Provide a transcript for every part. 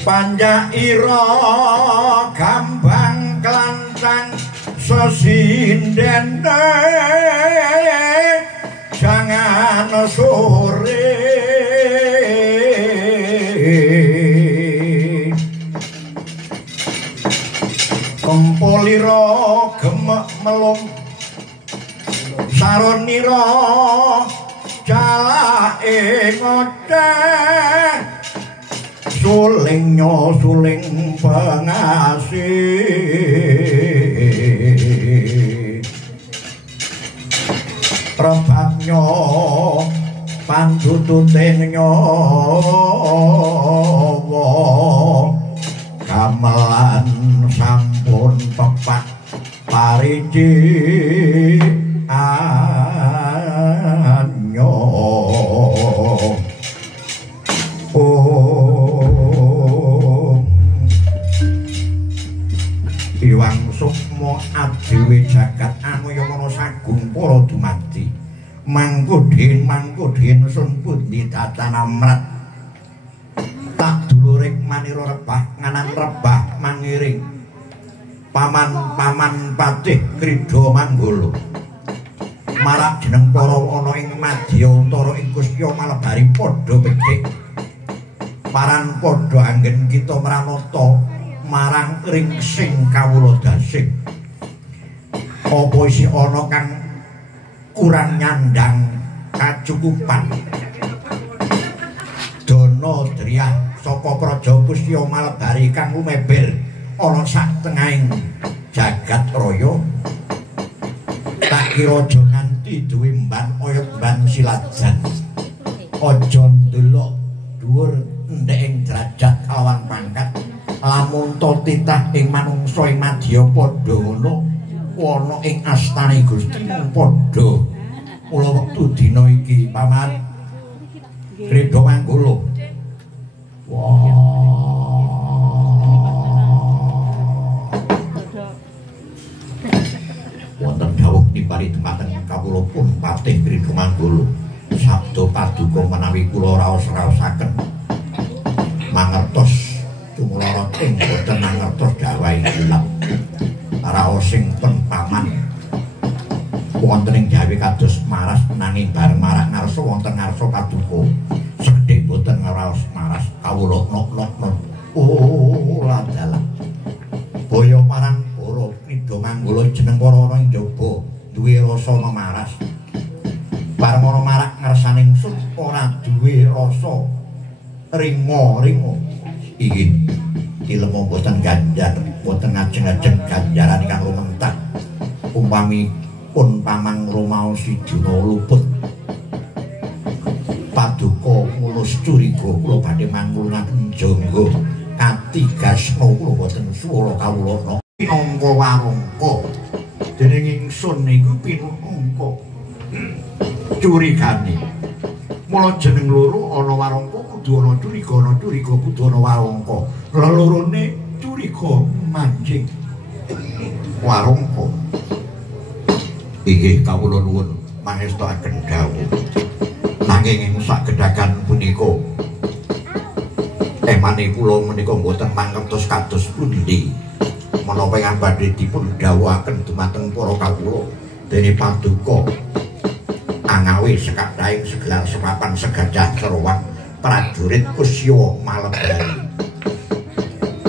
Panjaira gambang klancang sesindene jangan sore kempulira gemek melung saronira jalake ngoceh suling pengasih rebabnya pandututing nyawa gamelan sampun pepak pariji anyo Iwang sukma adewe jagat anuyana sagung para dumadi mangkudhen sun pundi datanamrat tak dulurik manira rebah nganan rebah mangiring paman patih krida manggala marak jeneng para ana ing Madyantara ing Kusya Malebari padha becik paran padha anggen kita mranata marang ringsing kawula dasih apa isih ana kang kurang nyandang kacukupan dana driyah saka praja Kusya Malebari kang lumeber ana sak tengahing jagat raya tak kira aja nganti duwe mban oyot mban silajan aja ndelok dhuwur ndek ing derajat kalawan pangkat lamun to titah ing manungsa ing madya padha ngono ana ing astane Gusti padha mula wektu dina iki paman Krida Manggala wonten dawuh dipari tempaten kawula pun patih Krida Manggala sabda paduka menawi kula raos-raosaken mangertos tumulara ing boten mangertos dawai ilap raosing pun paman wonten ing jawi kados maras nanging bareng marak ngarsa wonten ngarsa paduka sekedhik boten ngaraos maras kawula nok-nok dalah boyo marang para Krida Manggala jeneng para ana ing jaba duwe rasa maras bareng ana marak ngarsaning sun ora duwe rasa ringo-ringo ingin ilmu boten ganjar boten ngajeng-ajeng ganjaran ingkang lumentak umpami pun pamang rumaosi dina luput paduka mulus curiga kula badhe mangkulnaken jangga katigasna kula boten swara kawula pinangka warangka dening ingsun niku pinangka curigane mula jeneng loro ana warangka kudu ana curiga kudu ana warangka lelorone curiga manjing warangka inggih kawula nuwun mangestakaken dawuh nanging ing sagedhagan punika emane kula menika mboten mangertos kados pundi menapa ingkang badhe dipun dawuhaken dumateng para kawula dene paduka angawi sekak daing segelar sepapan segajah cerowang prajurit Kusya Malebari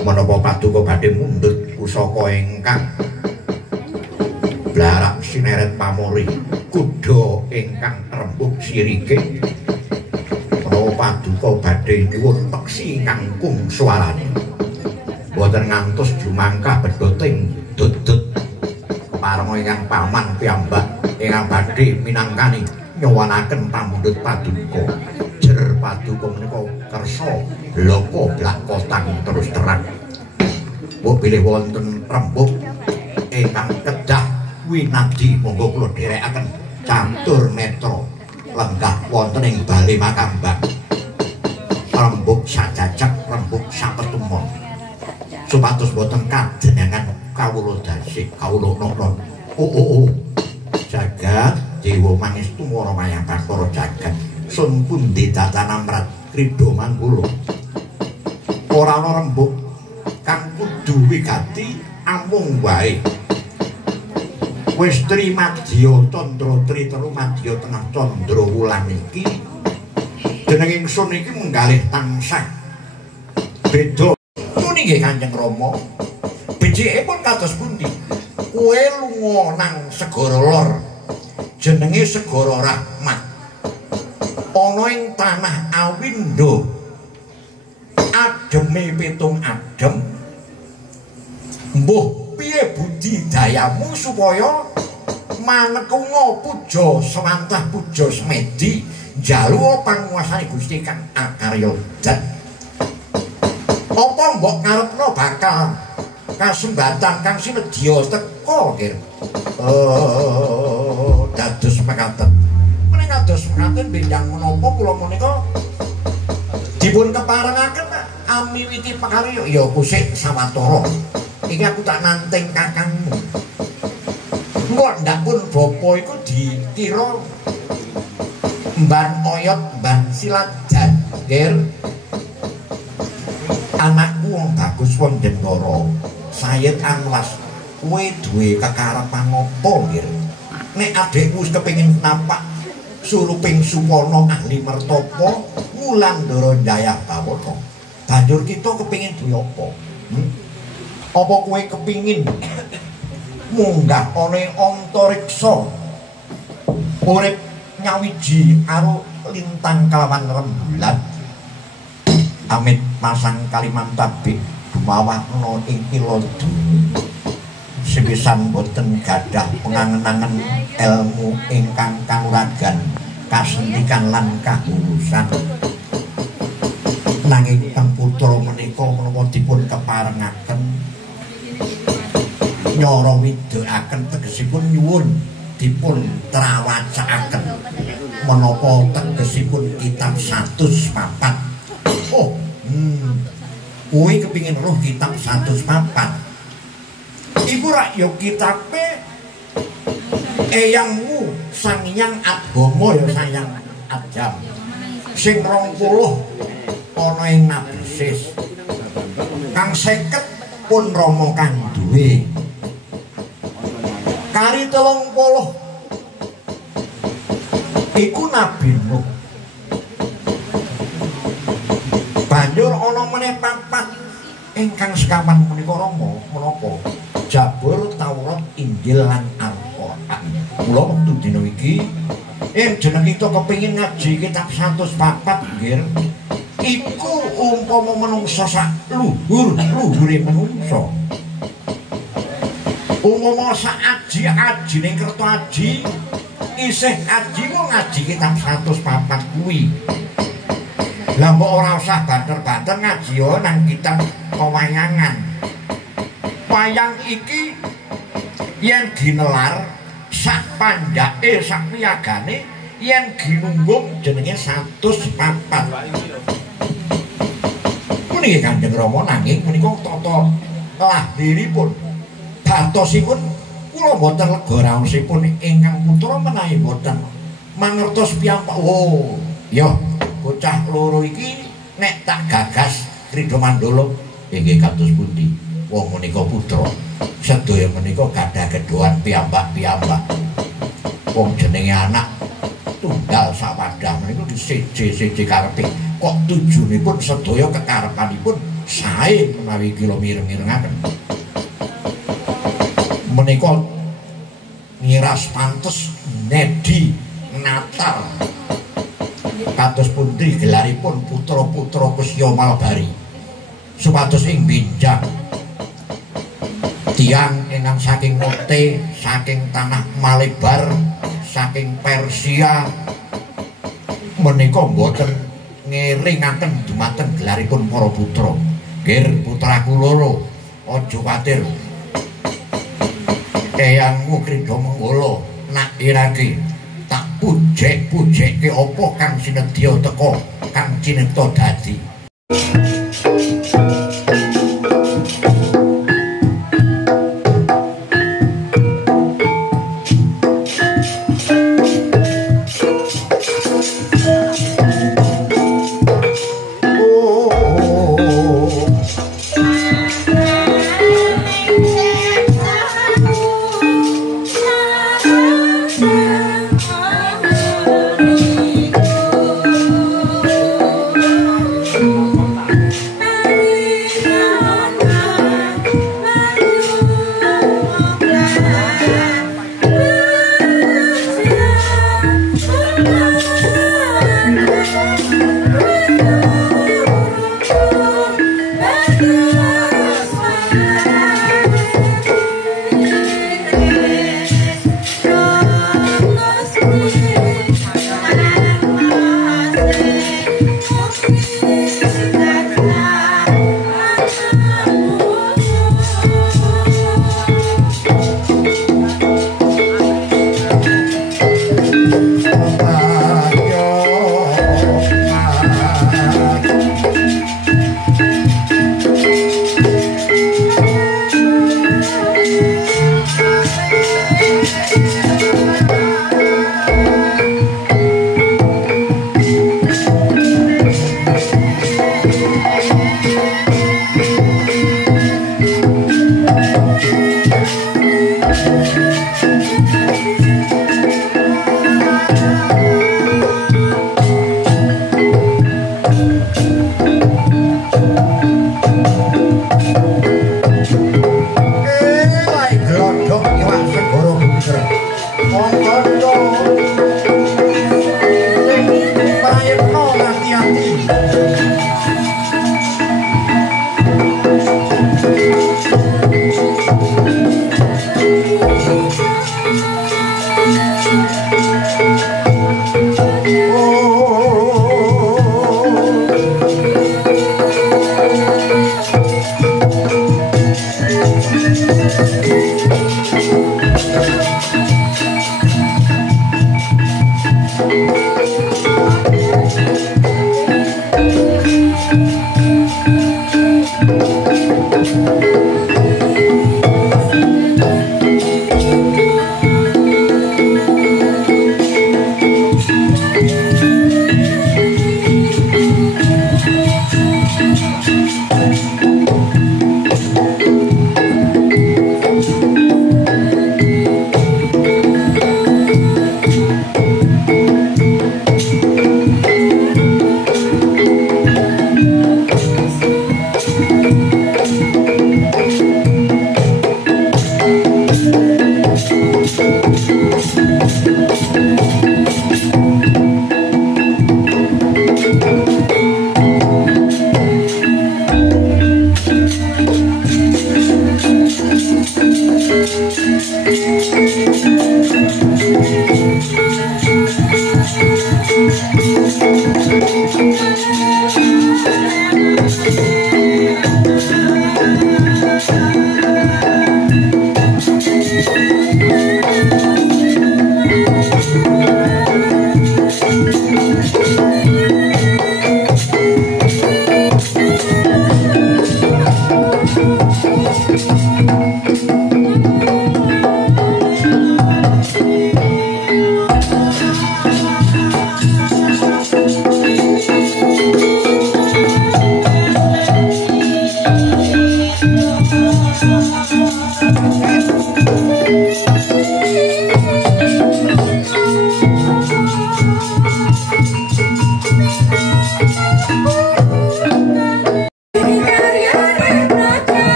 menapa paduka badhe mundhut pusaka ingkang blarak sineret pamori kuda ingkang rembug sirike menapa paduka badhe nyuwun peksi ingkang kung swarane boten ngantos jumangkah bedhoting dudut keparenga ingkang paman piyambak ingkang badhe minangkani nyowanaken pamundhut paduka. Jer paduka menika kersa bloko blakotang terus terang. Mbok bilih wonten rembug ingkang kedah winadi monggo kula dherekaken catur netra lenggah wonten ing bali Makambang. Rembug sajajak rembug sapetumon. Supados boten kadenangan kawula dasih kawula nono. Oh. Jagat dewa mangestu mara mayang Bathara jagat. Sun pundi tatanan mrat krida manggula. Ora ana rembug kang kudu wigati amung wae. Wis trimadya tandra tritelu madya tengah candra wulan iki jeneng ingsun iki menggalih tansah beda. Muni nggih Kanjeng Rama. Becikipun kados pundi? Kowe lunga nang segara lor jenenge Segara Rahmat. Ana ing tanah Awindo. Ademe pitung adem. Mbuh piye budidayamu supaya manekunga puja semantah puja semedi njaluk panguwasane Gusti Kang Akarya dat. Apa mbok ngarepno bakal kasembatan kang sinedya teka kira? Dados mekaten. Menika dados mekaten benjang menapa kula menika dipun keparengaken amiwiti pakarya ya kusik sawatara. Iki aku tak nanteng kakangmu. Kok ndak pun bapa iku dikira mban oyot mban silat jager. Anakku wong bagus wong Dendara. Sayyid Anwas, kowe duwe kekarepan apa nggih? Nek adikku wis kepengin nampak suruping Suwana ahli mertapa Wulandara Jayabawana. Banjur kita kepengin duwe apa? Apa kowe kepingin munggah ana antariksa urip nyawiji karo lintang kalawan rembulan? Amit masang kaliman tabik dumawakna ing kilodhu sepisan boten gadah pengangen-angen ilmu ingkang kanuragan kasendikan lan kahurusan. Nanging teng putra menika menawa dipun keparengaken nyara widhaken tegesipun nyuwun dipun trawacakaken menapa tegesipun kitab 104. Oh, kowe kepingin roh kitab 104. Iku rak ya kitabe eyangmu Sang Hyang Adbama ya Sang Hyang Adam. Sing 20 ana ing Nabisis. Kang 50 pun Rama kang duwe. Kari 30 iku Nabi Nuh. Banjur ana meneh 4 ingkang sekawan menika Rama menapa? Jabur, Taurat, Injil lan Al-Qur'an. Mula wektu dina iki yen jeneng kita kepengin ngaji kitab 104 nggih. Iku umpama manungsa sak luhur-luhure manungsa. Umpama sak aji ning kerta aji isih aji kok ngaji kitab 104 kuwi. Lah mbok ora usah banter-banter ngaji yo nang kitab pewayangan. Wayang iki yen ginelar sak pandhake sak wiyagane yen ginunggung jenenge 104. Puniki Kanjeng Rama nanging menika tata lahiripun batosipun kula mboten lega raosipun ingkang putra menawi mboten mangertos piyambak. Oh, ya bocah loro iki nek tak gagas Krida Mandala inggih kados pundi? Wong menika putra sedaya menika gadah kedoan piyambak-piyambak. Wong jenenge anak tunggal sawadah menika disiji-siji karepe. Kok tujunipun sedaya kekarepanipun sae menawi kula mireng-mirengaken. Menika ngiras pantes nedi Natal. Kados pundi gelaripun putra-putra Kusya Malbari. Supados ing Binjang tiang ingkang saking Mote, saking tanah Malebar saking Persia menika mboten ngeringaken dumateng gelaripun para putra. Nggih putraku loro, aja kuwatir. Eyangmu Krida Menggala nak irake tak pujek-pujekke apa kang sinedya teka kang cinipta dadi.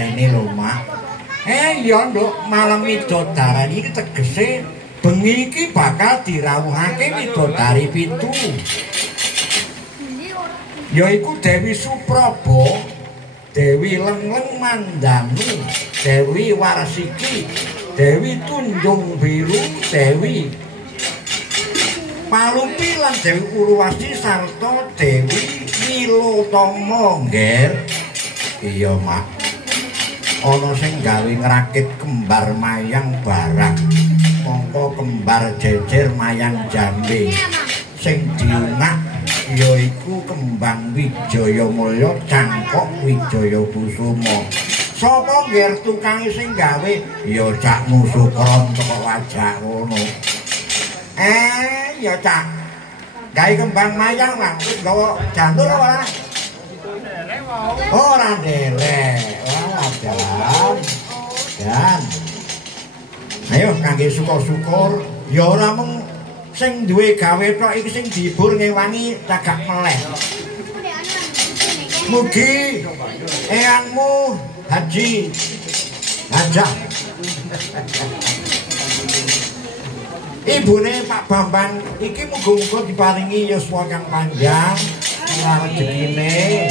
jarene lho, Mak. Ya nduk, malam widodaren iki tegese bengi iki bakal dirawuhake widodari 7. Yaiku Dewi Supraba, Dewi Lengleng Mandanu, Dewi Warsiki, Dewi Tunjung Biru, Dewi Palumpi lan Dewi Urwasti sarta Dewi Nilotama ngger. Iya, Mak. Ana sing gawe ngrakit kembar mayang barang. Mongko kembar jejer mayang jambe. Sing diunak yaiku kembang Wijaya Mulya Cangkok Wijaya Kusuma. Sapa ngger tukange sing gawe? Ya Cak Musukron teko wajah ngono. Ya Cak. Gawe kembang mayang lah, terus gawa jantur ora? Ora ndelek. Wah, jalan. Dan ayo kangge syukur-syukur ya ora mung sing duwe gawe tok iki sing dihibur ngewangi cagak meleh. Mugi eyangmu Haji Hajah ibune Pak Bambang iki muga-muga diparingi yuswa kang panjang lan rezekine.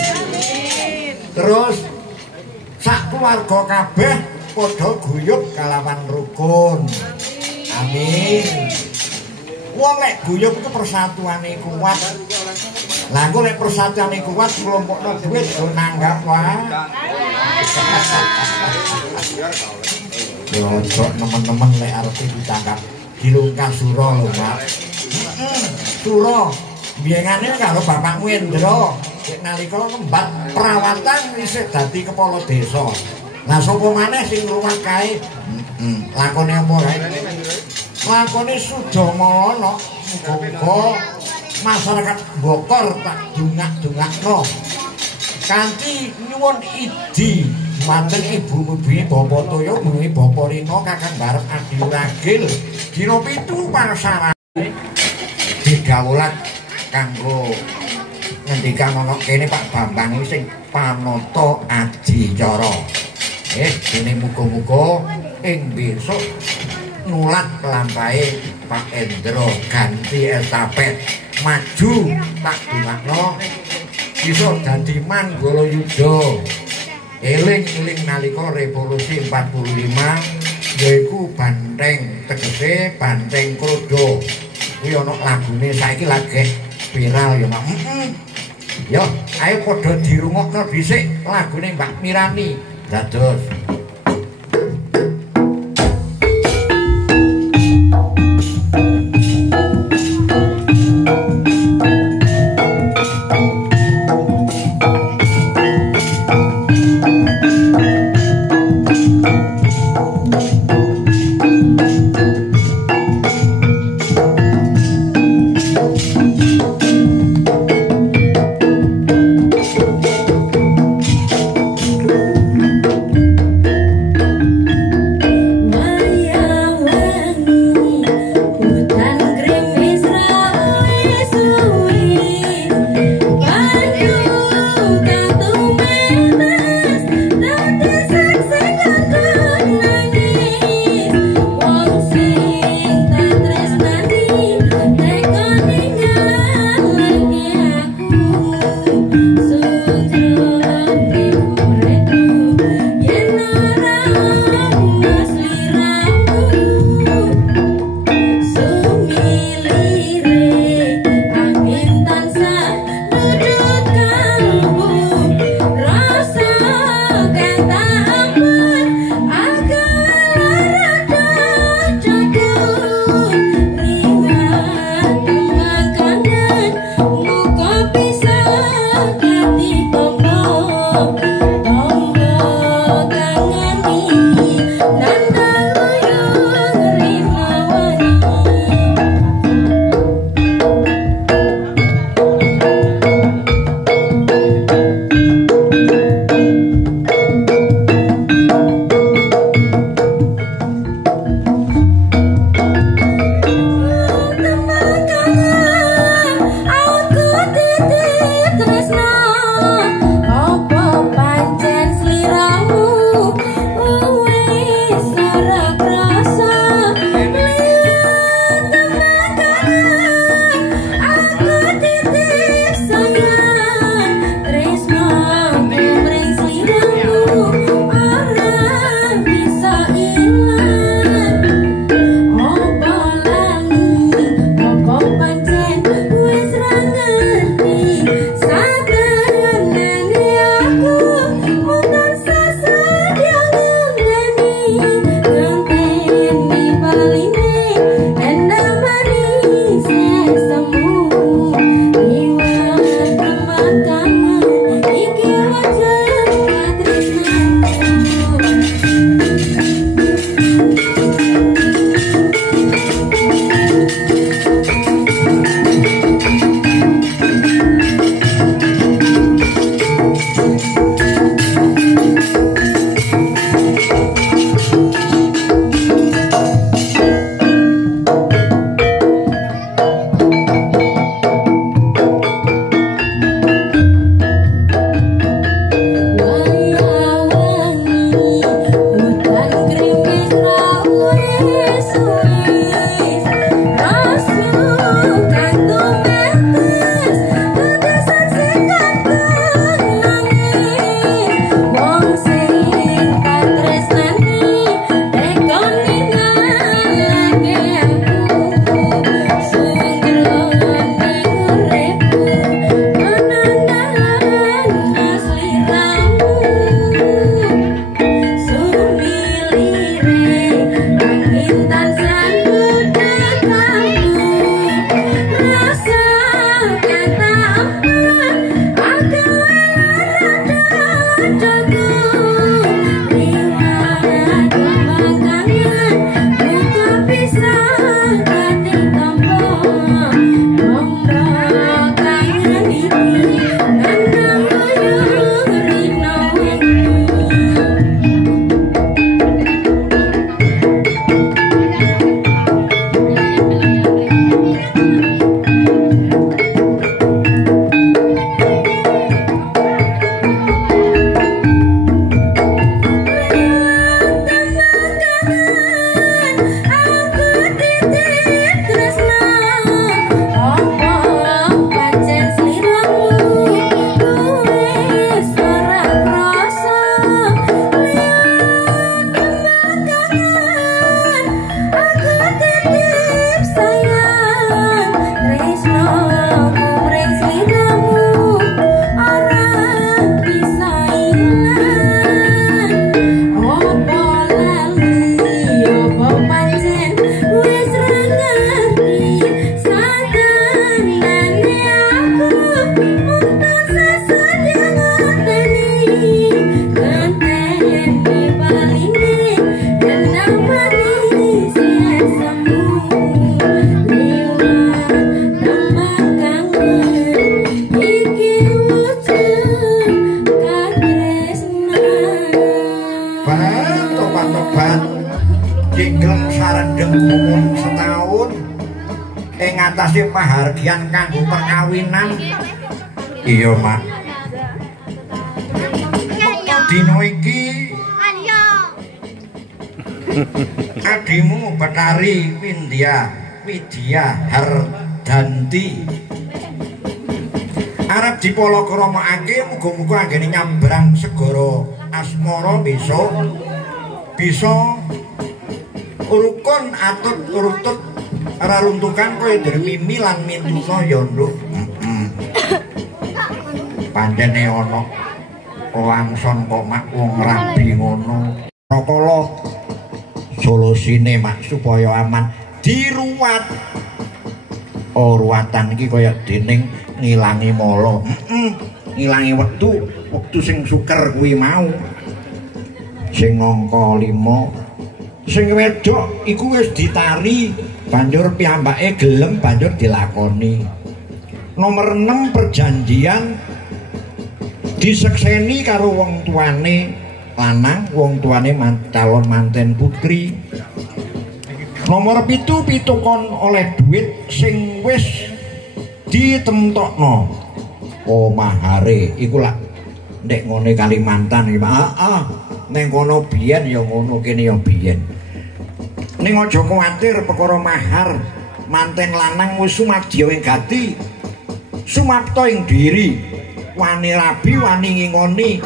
Terus sak keluarga kabeh padha guyub kalawan rukun. Amin. Wong lek guyub itu persatuane kuat. Lah engko lek persatuane kuat kelompokno duit do nanggap wae. Yo cok nemen-nemen lek arep ditangkap dilungkas sura lho, Pak. Sura biyengane karo bapakmu Endra nalika kembat perawatan isih dadi kepala desa. Lah sapa maneh sing ngruwak kae? Lakone apa kae? Lakone Sudamalana. Muga-muga masyarakat Bokor tak dungak-dungakno kanthi nyuwun idi manten Ibu Mubi Bapak Toyo Bumi Bapak Rino Kakang Barep Adi Ragil dina 7 pangsara digawulat kanggo ngendikan ana kene Pak Bambang sing panata adicara. Dene muga-muga ing besok nulat lampahe Pak Endra ganti estafet maju tak dungakno bisa dadi Manggala Yuda. Eling-eling nalika revolusi 45 yaiku banteng tegese banteng Krodo. Kuwi ana lagune saiki lagi viral ya, Mak. Yo, ayo padha dirungokno dhisik lagune Mbak Mirani. Dados mudeng umur setahun ing ngatasi pahargyan kanggo perkawinan. Iya, Mak. Dino iki adimu Betari Widya Hardanti arep dipala-kramakake muga-muga anggene nyambrang segara asmara bisa rukun atut urutut raruntukan kaya Dermimi lan Mintuna ya nduk. Pancene ana wangson kok mak wong rabi ngono. Kala solusine mak supaya aman diruwat. Ruwatan iki kaya dening ngilangi mala. Ngilangi wektu sing suker kuwi mau. Sing angka 5 sing wedok iku wis ditari banjur piyambake gelem banjur dilakoni. Nomor 6 perjanjian disekseni karo wong tuane lanang, wong tuane calon manten putri. Nomor 7 pitukon oleh duit sing wis ditemtokno. Mahare iku lak ndek ngene Kalimantan iki. Ning kono biyen ya ngono kene ya biyen. Ning aja kuwatir perkara mahar manten lanang wis sumadya ing gati. Sumapta ing diri. Wani rabi wani ngingoni.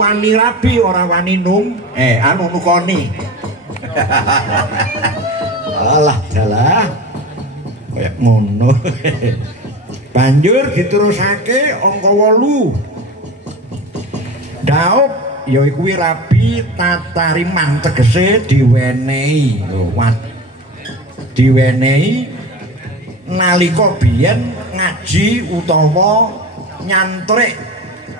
Wani rabi ora wani nukoni. Alah dalah. Kayak ngono. Banjur diterusake angka 8. Daud ya kuwi rabi tatariman tegese diwenehi. Diwenehi nalika biyen ngaji utawa nyantrik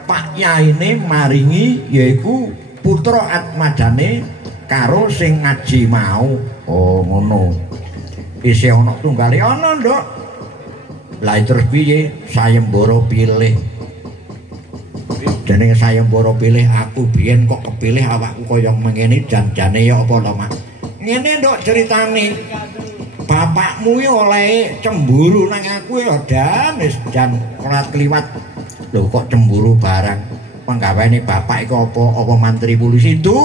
Pak Yaine maringi yaiku putra atmadane karo sing ngaji mau. Ngono. Isih ana tunggale ana, Nduk. Lah terus piye? Sayembara pilih. Jenenge sayembara pilih aku biyen kok kepilih awakku kaya mengene janjane ya apa to, Mak? Ngene, Nduk, ceritane. Bapakmu ya oleh cemburu nang aku ya dan wis jan kliwat. Lho kok cemburu barang. Penggaweane bapak iku apa? Apa mantri polisi itu?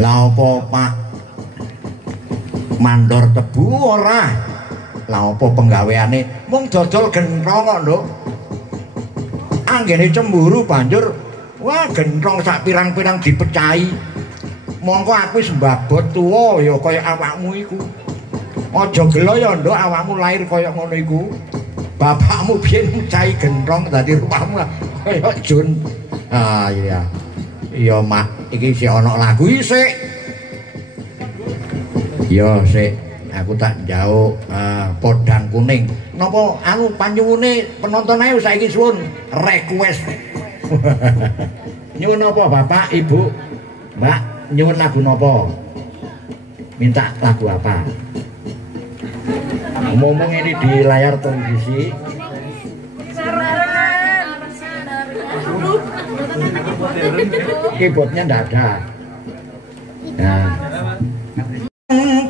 Lah apa Pak mandor tebu ora? Lah apa penggaweane mung dodol genthong kok, Nduk. Anggene cemburu banjur wah genthong sak pirang-pirang dipecahi. Mongko aku wis mbabot tuwa ya kaya awakmu iku. Aja gelo ya, Nduk, awakmu lahir kaya ngono iku. Bapakmu biyen mecahi genthong dadi rupamu kaya Jun. Iya. Iya, Mak, iki sik ana lagu isik. Yo sik, aku tak njauk podang kuning. Napa panyuwune penonton ae saiki suwun request. Nyuwun apa, Bapak, Ibu, Mbak? Nyuwun lagu napa? Minta lagu apa? Ngomong ini di layar televisi. Keyboardnya ndak ada. Nah.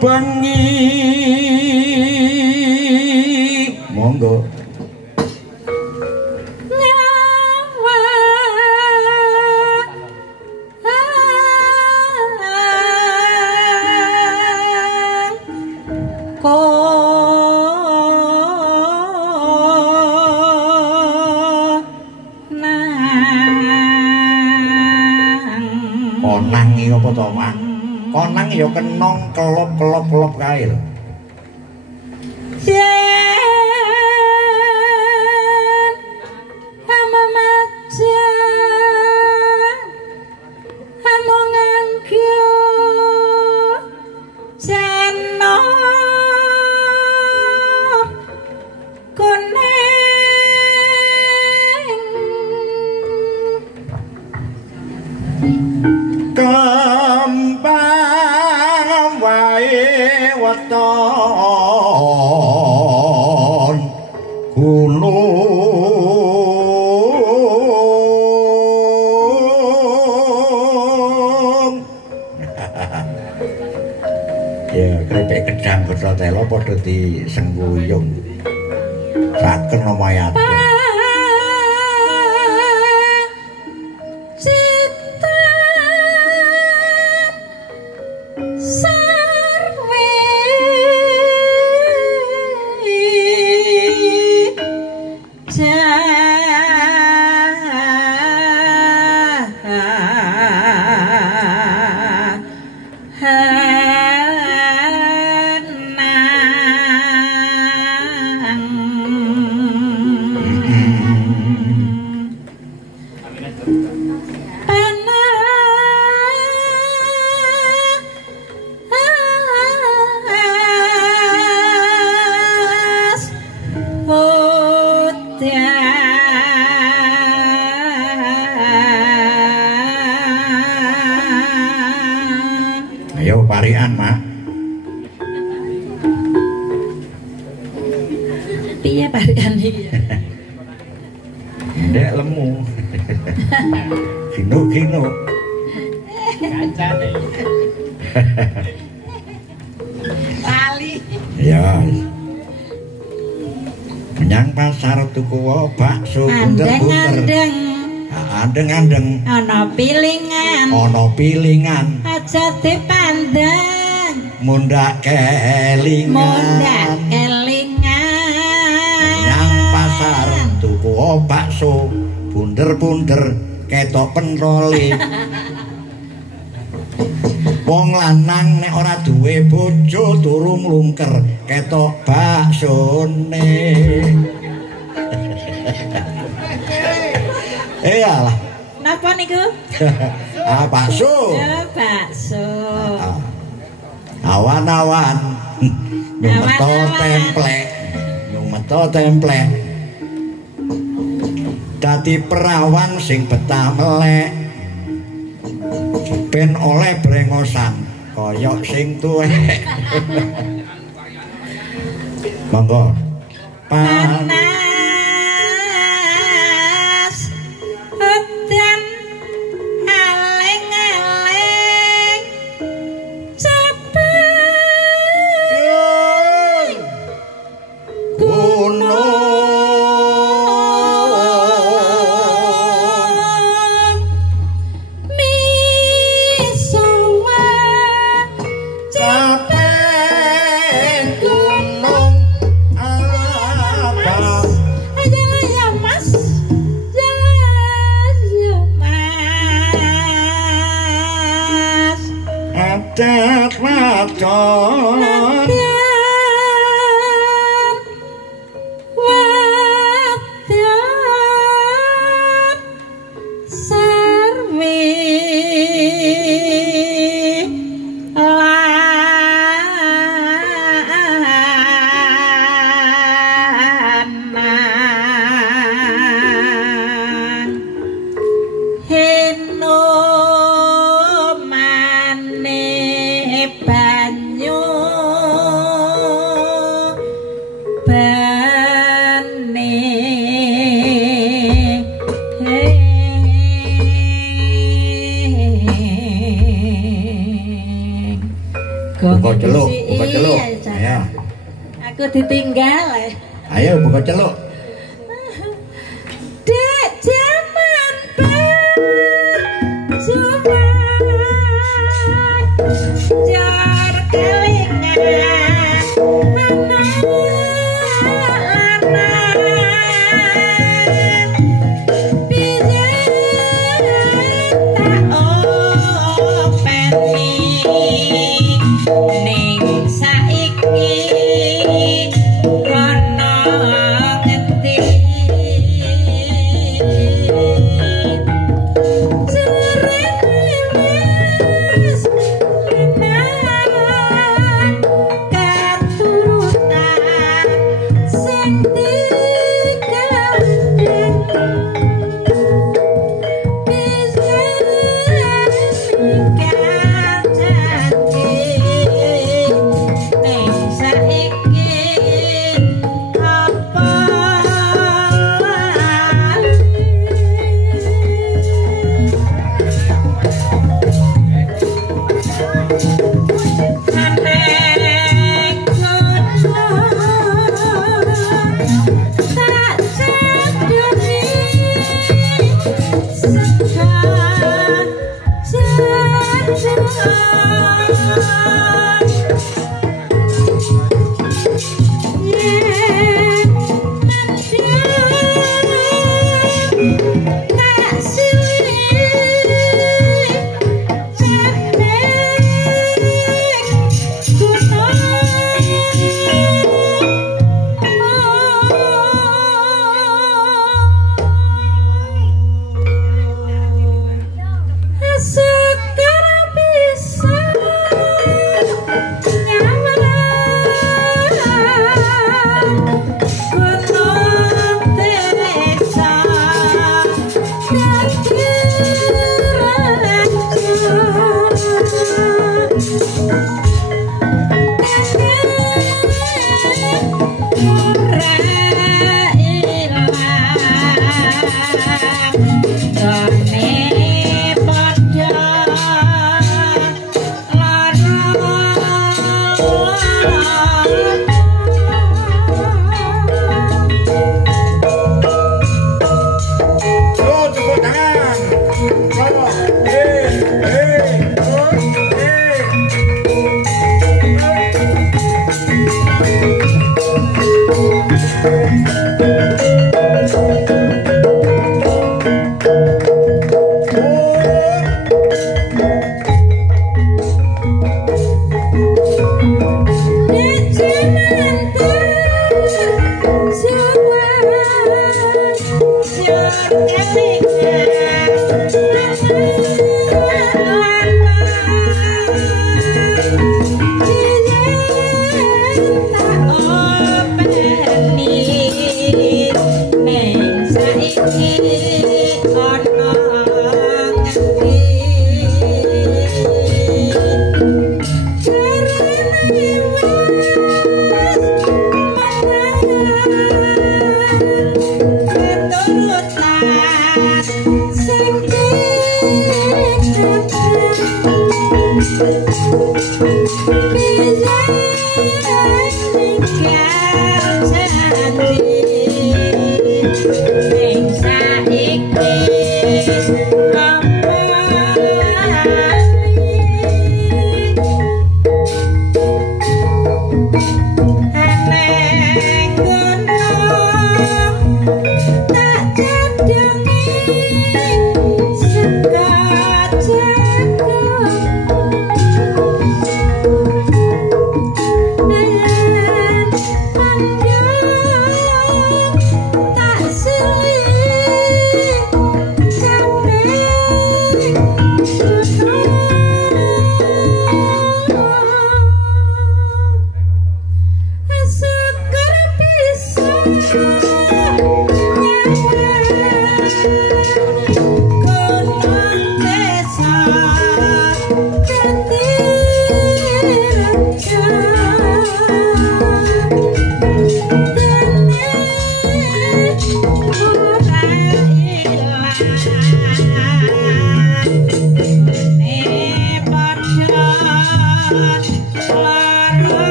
Bengi. Monggo. Konang iki apa to, Mak? Konang ya kenong kelop-kelop kae lho. Kembang wae weton gunung krepek gedang Gotha Tela padha disengguyung. Saken Ramayana. Parian, Mak. Piye parian iki? Ndek lemu. Gino. Kancane. Lali. Ya. Menyang pasar tuku bakso bunder-bunder. Andeng-andeng. Ana pilingan. Aja dipandang. Mundhak kelingan. Menyang pasar tuku bakso bunder-bunder ketok penrole. Wong lanang nek ora duwe bojo turu mlungker ketok baksone. Iyalah. Napa niku? Bakso. Ya, bakso. Awan-awan. Nyumeto templek. Dadi perawan sing betah melek. Ben oleh brengosan kaya sing tuwek. Monggo. Panas udan aling-aling cepet gunung misuwa cepet gunung adat wadon sarwi lanang heno banyu bane buka celuk. Ayo. Aku ditinggal. Ayo buka celuk. Dek jaman berjuang jar kelingan anak-anak biyen tak openi ning saiki kono ngendi jerene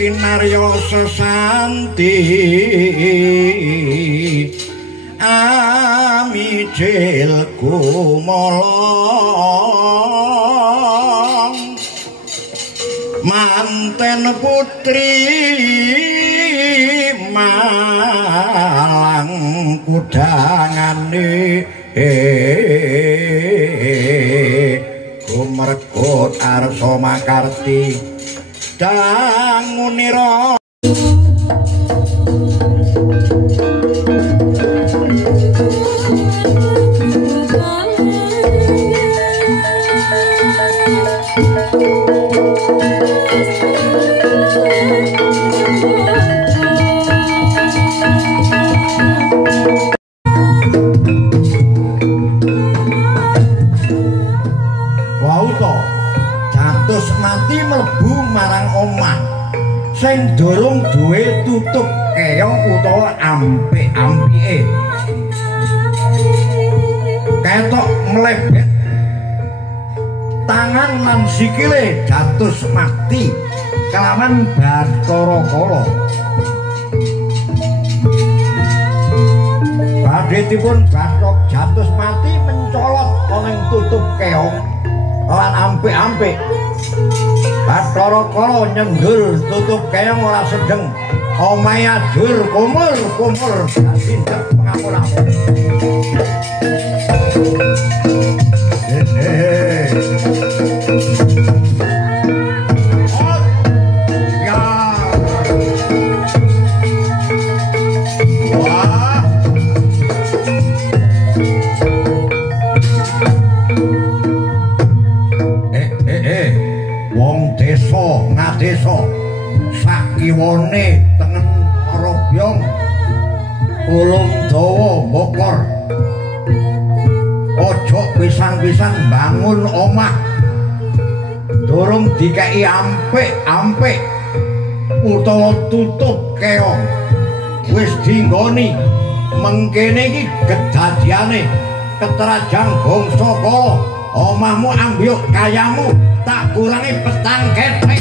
Kinarya sesanti amicil kumolong manten putri malang kudangane kumrekut arsa makarti dangunira mati mlebu marang omah sing durung duwe tutup keong utawa ampik-ampike ketok mlebet tangan lan sikile dados mati kelawan Bathara Kala badhe dipun bathok dados mati mencolot ana ing tutup keong lan ampik-ampik Bathara Kala nyenggul tutup keong ora sedeng omahe adur kumur-kumur tindak pengamuran desa sakiwane tengen Robyong ulung dawa bokor ojo pisan-pisan bangun omah durung dikei ampik-ampik utawa tutup keong wis dinggoni mengkene iki kedadiane keterajang bangsa Kala omahmu ambyuk kayamu tak kurangi petang ketek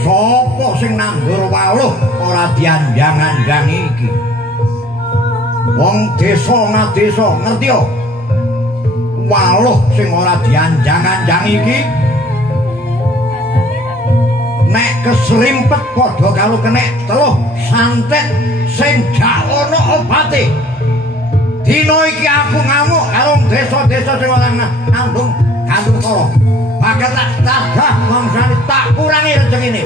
sapa sing nandur waluh ora dianjang-anjangi iki wong desa ngadesa ngerti yo waluh sing ora dianjang-anjang iki nek kesrimpet padha karo kenek teluh santet sing gak ana obate. Dina iki aku ngamuk karo desa-desa sing ora nanggung kandung kala. Bakal tak tadah mangsane tak kurangi rezekine.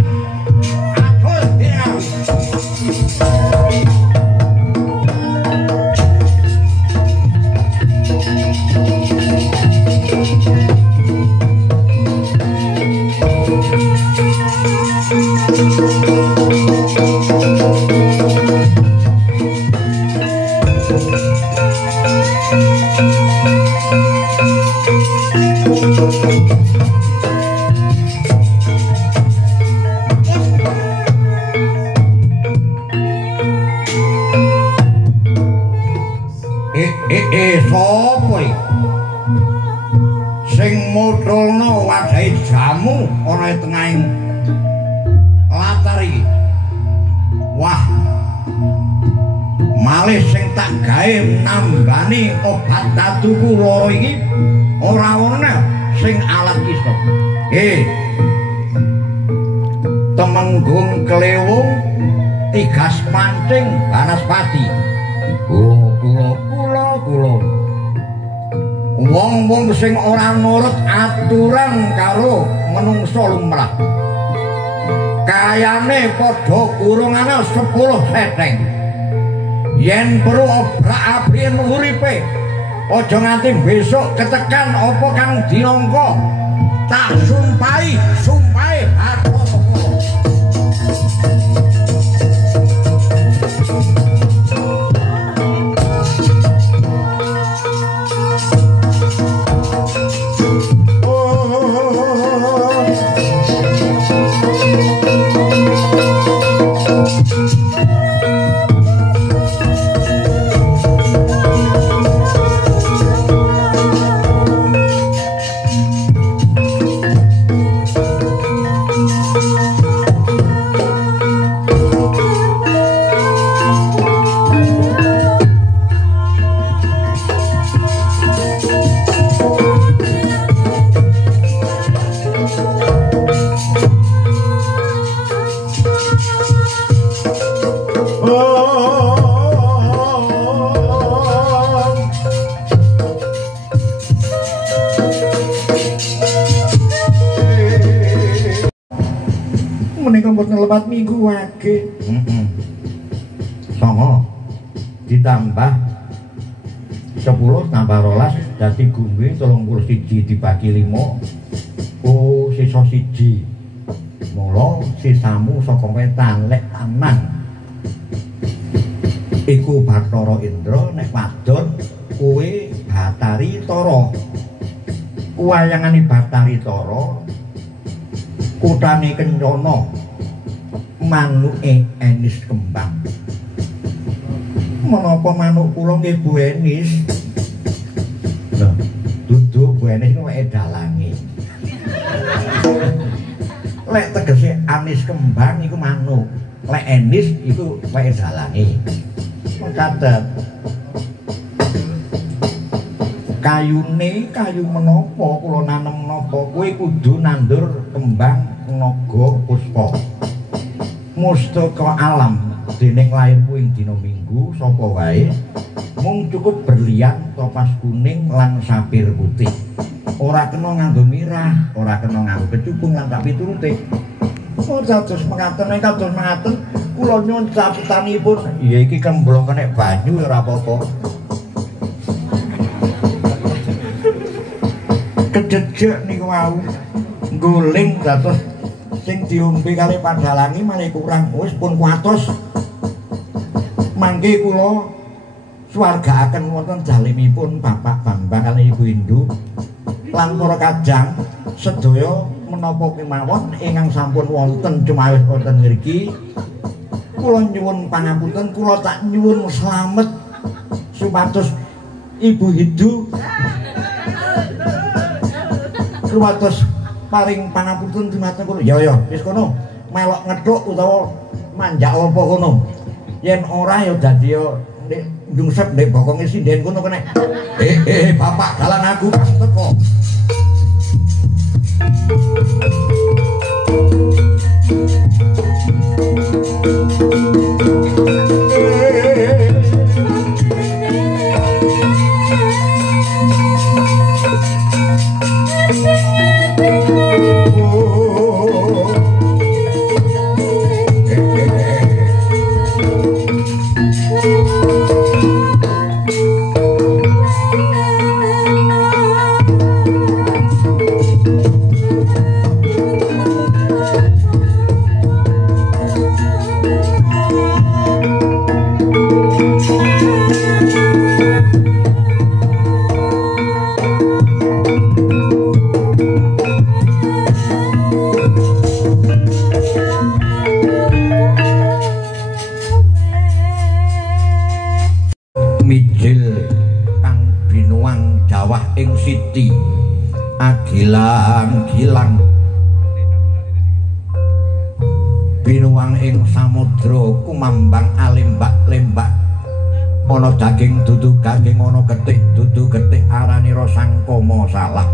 Atur dene aku. Sopo iki sing mudhulno wadhahe jamu ana ing tengahing latar iki? Wah, malih sing tak gawe nambani obat datuku loro iki ora ana sing alat iso. Temenggung Klewung Tigas Mancing Banaspati. Kula wong-wong sing ora nurut aturan karo menungsa lumrah kayane padha kurungane 10 seteng. Yen perlu obrak-abrik uripe aja nganti besok ketekan apa kang dinangka. Tak sumpahi harta lepat minggu wage. Songo ditambah 10 tambah 12 dadi gumbe 31 dibagi 5. Oh, sisa 1. Mula sisamu saka wetan lek aman. Iku Bathara Indra, nek wadon kowe Bathari Tara. Wayangane Bathari Tara kutane Kencana. Manuke Enis Kembang. Menapa manuk kula nggih Bu Enis? Lho, duduk Bu Enis kuwi wae dalange. Lek tegese Anis Kembang iku manuk, lek Enis iku wae dalange. Catet. Kayune kayu menapa kula nanem menapa kowe kudu nandur kembang naga puspa. Mustaka alam dening lairmu ing dina Minggu sapa wae mung cukup berlian topas kuning lan sapir putih. Ora kena nganggo mirah, ora kena nganggo kecubung lan piturute. Kados mekaten kula nyuwun catetanipun. Ya iki kemblong kenek banyu ora apa-apa. Kedejek niku wau ngguling dados sing diombe kali Padalangi malih kurang wis pun kuatos. Mangke kula suwargaaken wonten jalimipun Bapak Bambang kali Ibu Indu lan para kajang sedaya menapa kemawon ingkang sampun wonten cumawis wonten mriki. Kula nyuwun pangapunten, kula tak nyuwun slamet supados Ibu Hindu supados paring pangapunten dumateng kula. Ya wis kono melok ngethuk utawa manjak apa kono. Yen ora ya dadi ya nyungsep ndek bokonge sinden kono kene. Bapak dalan aku pas teko. Siti agilang-gilang binuwang ing samudra kumambang alembak-lembak ana daging dudu daging ana getih dudu getih aranira sangkama salah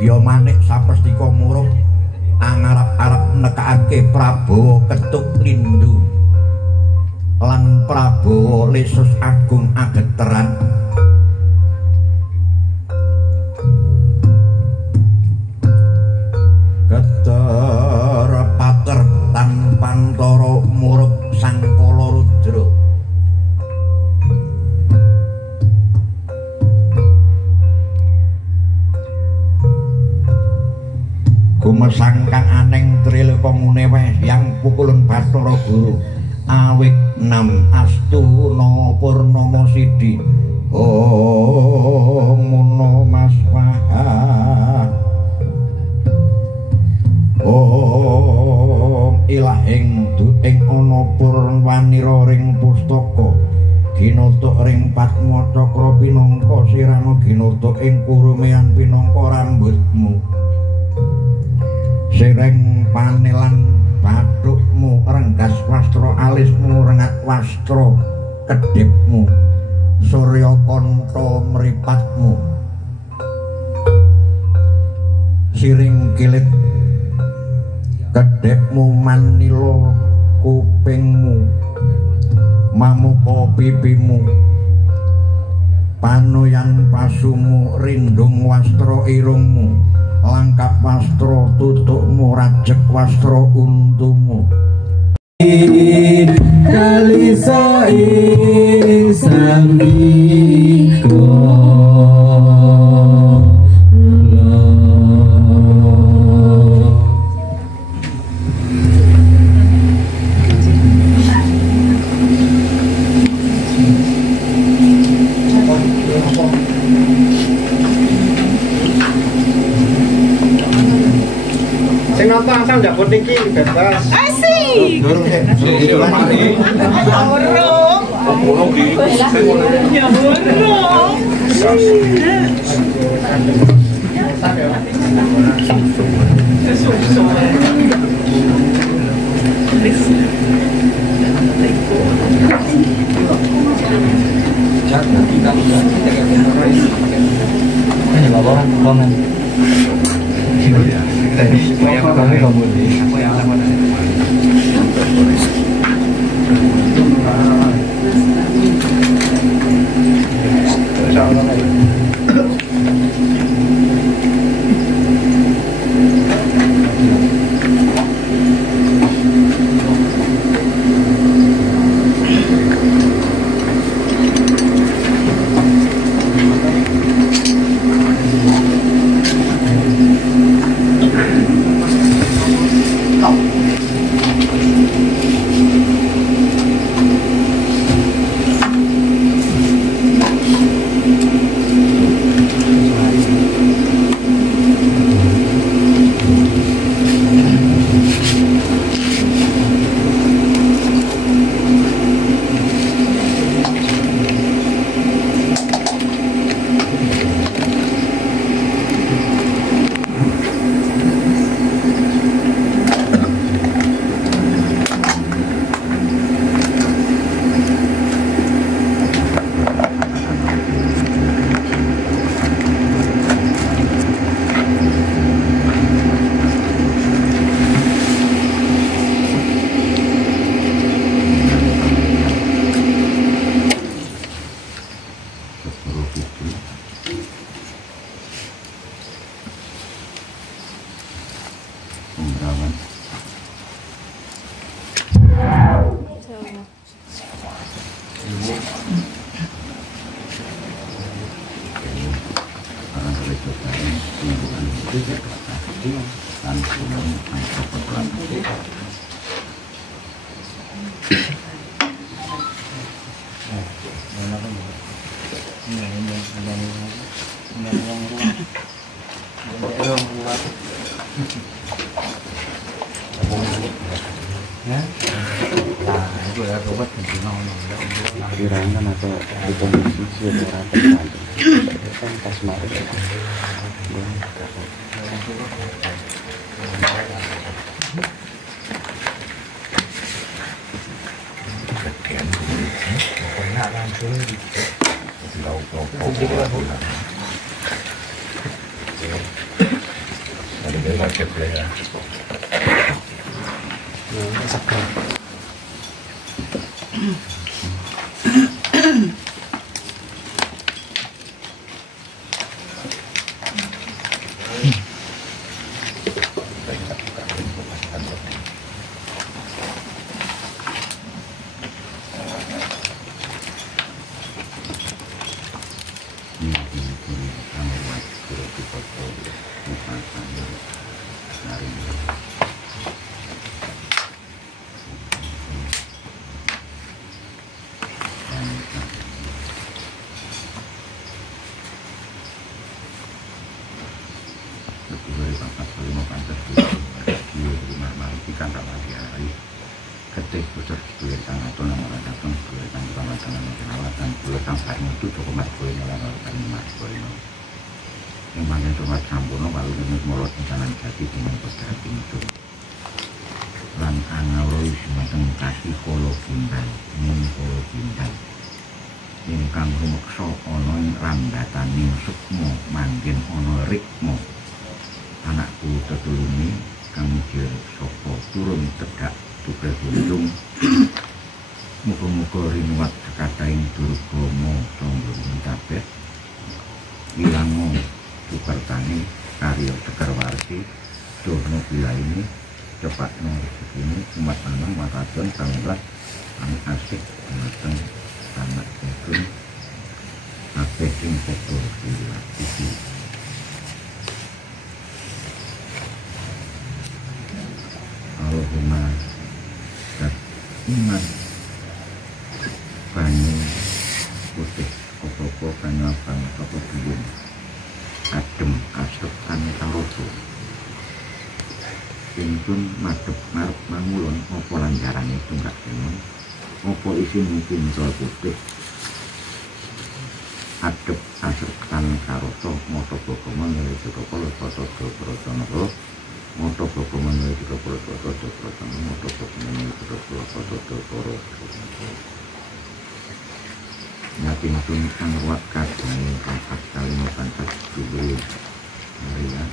Biya manik sapestika murub angarep-arep nekake Prabowo ketuk lindu lan Prabowo lesus agung ageteran pater tanpantara murub sangkala rudra gumesang kang aneng tril komune yang pukulan Bathara Guru awik nam astuna purnama sidi mono mas ilahing duing ana purwanira ring pustaka ginata ring Padma Cakra pinangka sirana ginata ing kurumean pinangka rambutmu sireng panelan bathukmu renggas wastra alismu rengat wastra kedhipmu surya kanta mripatmu siring kilit kedhekmu manila kupingmu mamuka pipimu panuyan pasumu rindung wastra irungmu langkap wastra tutukmu rajek wastra untumu kalisa ing sambiko langsung dapur niki bebas. Asik. Burung. Ya burung. Rupidu Umrawan Kirain kan atau di komisi sudah kan pas maret ingkang rumeksa ana ing rambataning sukma manggen ana rikma anakku tetulungi kang mir sapa turun tedhak tugel gunung muga-muga rinuwat sekatahing durgama sangga kabeh ilango sukertane karya Sekar Warsi dono bilaini cepatno rezekine umat manung makadon kanglas anu asik mateng anak itu kabeh sing padha iki Allahumma kat iman banyu putih opo-opo kanyapang apa biyun adem asepan karoso ingkun madhep ngarep mangulon apa lanjarane tunggak temen apa isi mungkin sol putih adep asepan karoso moto bokoma nilai jokopolo foto doprotono moto bokoma nilai jokopolo foto doprotono moto bokoma nilai jokopolo foto doprotono nyating tun kang ruat kadang empat kali pantas dulu Maria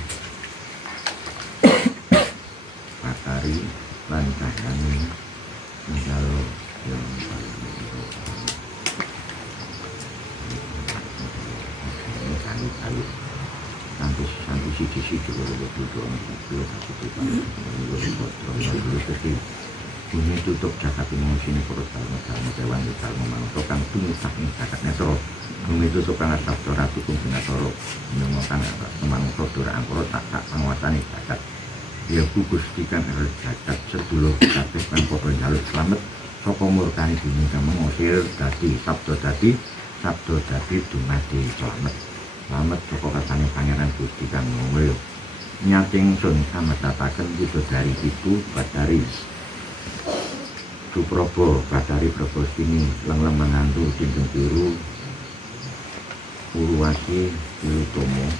Patari lancahani menjalo yang paling santus sisi-sisi dulu bumi tutup jagat ini sini perut dalma dewan di dalma mantokan tumisak ing jagat nesoro bumi tutup kangat sabdo ratu kumpina soro menemukan manungso dura angkoro tak penguasani jagat dia gugus dikan eril jagat sedulur kabeh kan podo jalur selamat saka murkani bumi kang mengusir dadi sabdo dadi dumadi selamat saka kasane pangeran Gusti kang mulya nyating sun kametataken widodari ibu Badari Suprobo Badari Probostini lengleng mengantu dinten biru Uruwasi Wilutomo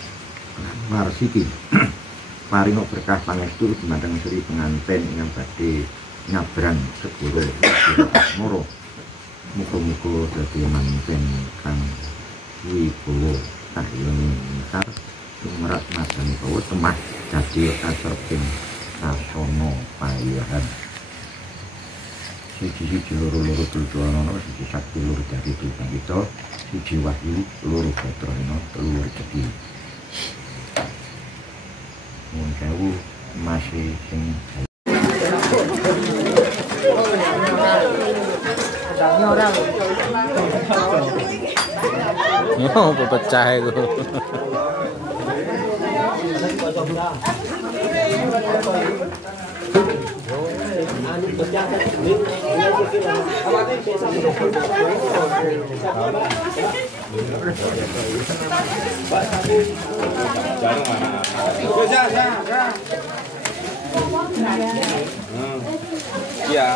Warsiki paringo berkah pangestu dumateng Sri penganten ingkang badhe nyabrang segara Asmara muga-muga dadi manten kang wibawa tahyoning misar tumrap madani bawa temah dadi aserping sasana payahan siji loro Dulcana, siji Sakti loro Dadi Tulung kita, siji Wahyu loro Badrana, telu Rezeki. Nuwun sewu masih sing Oh, pecah itu. Iya.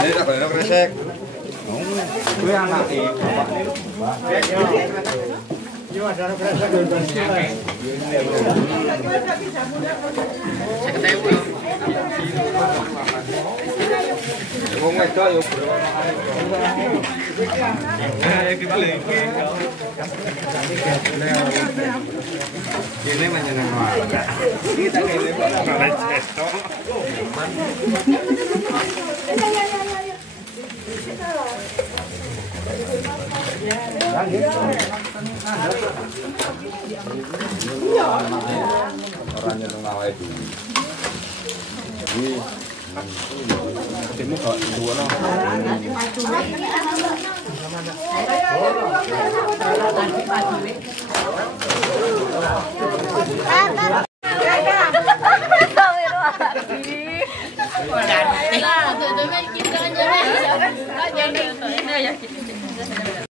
Ini tak boleh kresek. Gue anaknya. Wong wedok yo ini menyenangkan. Kita ini orangnya ngawai dulu. Ketemu kok dua no.